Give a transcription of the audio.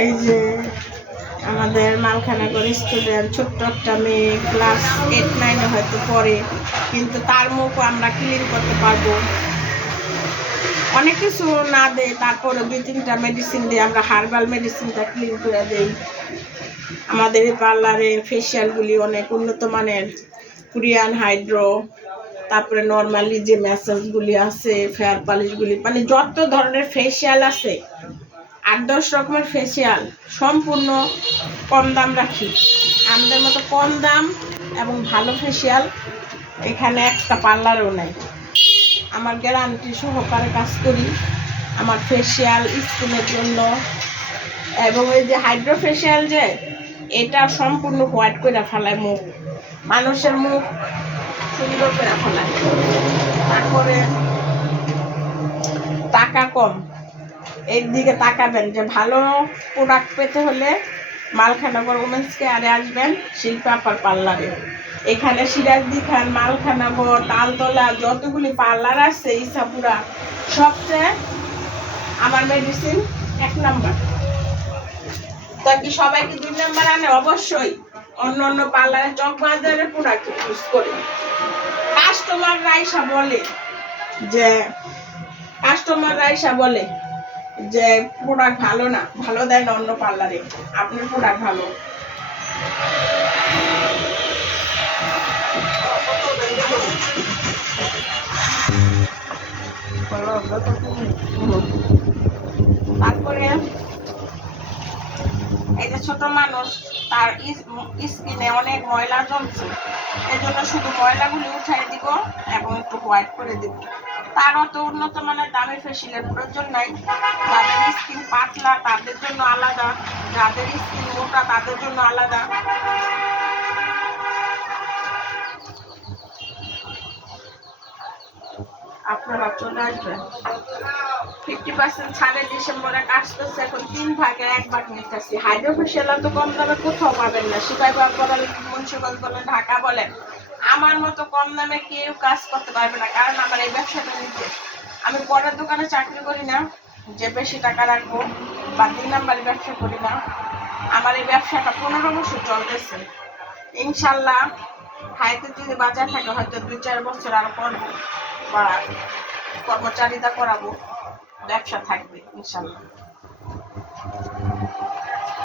এই যে আমাদের মালখানাগর স্টুডেন্ট, ছোট্ট একটা মেয়ে, ক্লাস 8-9 হয়তো পড়ে, কিন্তু তার মুখ আমরা ক্লিন করতে পারবো। অনেক কিছু না দেয়, তারপরে 2-3টা মেডিসিন দিয়ে আমরা হার্বাল মেডিসিনটা ক্লিন করে দেই। আমাদের এই পার্লারে ফেসিয়ালগুলি অনেক উন্নত মানের, কোরিয়ান হাইড্রো, তারপরে নর্মালি যে ম্যাসাজগুলি আছে, ফেয়ার পালিশগুলি, মানে যত ধরনের ফেসিয়াল আছে 8-10 রকমের ফেসিয়াল সম্পূর্ণ কম দাম রাখি। আমাদের মতো কম দাম এবং ভালো ফেসিয়াল এখানে একটা পার্লারেও নেই। আমার গ্যারান্টি সহকারে কাজ করি আমার ফেসিয়াল স্কিনের জন্য। এবং এই যে হাইড্রো ফেসিয়াল, যে এটা সম্পূর্ণ হোয়াইট করে ফেলায় মুখ, মানুষের মুখ সুন্দর করে ফেলায়। তারপরে টাকা কম, এর দিকে তাকাবেন। যে ভালো প্রোডাক্ট পেতে হলে মালখানাগর উমেন্স কেয়ারে আসবেন, শিল্পা আপার পার্লারে। এখানে সিরাজদি খান, মালখানাগর, তালতলা যতগুলি পার্লার আছে ইসাপুরা, সবচেয়ে আমার মেডিসিন 1 নাম্বার। তা কি সবাই কি 2 নাম্বার আনে? অবশ্যই। অন্য অন্য পার্লারে চকবাজারের প্রোডাক্ট ইউজ করে। কাস্টমাররা এসে বলে যে প্রোডাক্ট ভালো না, ভালো দেয় না অন্য পার্লারে, আপনার প্রোডাক্ট ভালো। তারপরে এই যে ছোট মানুষ, তার স্কিনে অনেক ময়লা জমছে, এই জন্য শুধু ময়লাগুলি উঠাই দিব এবং একটু হোয়াইট করে দিব। তার অত উন্নত মানের দামি ফেসিয়ালের প্রয়োজন নাই। যাদের স্কিন পাতলা তাদের জন্য আলাদা, যাদের স্কিন মোটা তাদের জন্য আলাদা। আপনারা চলে আসবেন। 50% ছাড়ে ডিসেম্বরে আসতেছে। এখন 3 ভাগে 1 ভাগ নিতেছি। হাইড্রো ফেসিয়াল তো কম দামে কোথাও পাবেন না। সিপাহীবাগ বলেন, মুন্সিগঞ্জ বলেন, ঢাকা বলেন, আমার মতো কম দামে কেউ কাজ করতে পারবে না। কারণ আমার এই ব্যবসাটা নিজে, আমি পরের দোকানে চাকরি করি না যে বেশি টাকা রাখবো, বা 2 নাম্বারের ব্যবসা করি না। আমার এই ব্যবসাটা 15 বছর চলতেছে। ইনশাল্লাহ হাইতে যদি বাজার থাকে হয়তো 2-4 বছর আর করবো, বা কর্মচারিতা করাবো, ব্যবসা থাকবে ইনশাল্লাহ।